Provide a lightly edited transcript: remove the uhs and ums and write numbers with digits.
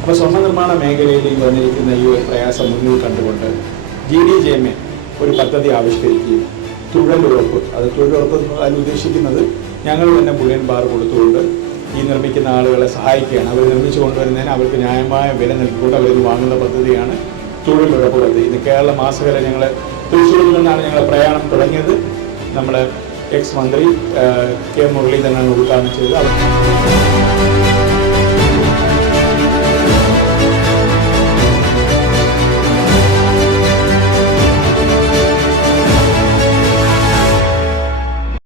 അപ്പോൾ സ്വർണ്ണ നിർമ്മാണ മേഖലയിലേക്ക് വന്നിരിക്കുന്ന ഈ ഒരു പ്രയാസം മുന്നിൽ കണ്ടുകൊണ്ട് GDJMA ഒരു പദ്ധതി ആവിഷ്കരിക്കുകയും തൊഴിലുറപ്പ് അതിൽ ഉദ്ദേശിക്കുന്നത് ഞങ്ങൾ തന്നെ ബുള്ളിയൻ ബാർ കൊടുത്തുകൊണ്ട് ഈ നിർമ്മിക്കുന്ന ആളുകളെ സഹായിക്കുകയാണ്. അവർ നിർമ്മിച്ചു കൊണ്ടുവരുന്നതിന് അവർക്ക് ന്യായമായ വില നൽകിക്കൊണ്ട് അവരിൽ വാങ്ങുന്ന പദ്ധതിയാണ് തൊഴിലുറപ്പ് പദ്ധതി. ഇന്ന് കേരള മാസകല ഞങ്ങൾ തൃശ്ശൂരിൽ നിന്നാണ് ഞങ്ങൾ പ്രയാണം തുടങ്ങിയത്. നമ്മുടെ എക്സ് മന്ത്രി K. മുരളീധരനാണ് ഉദ്ഘാടനം ചെയ്തത്.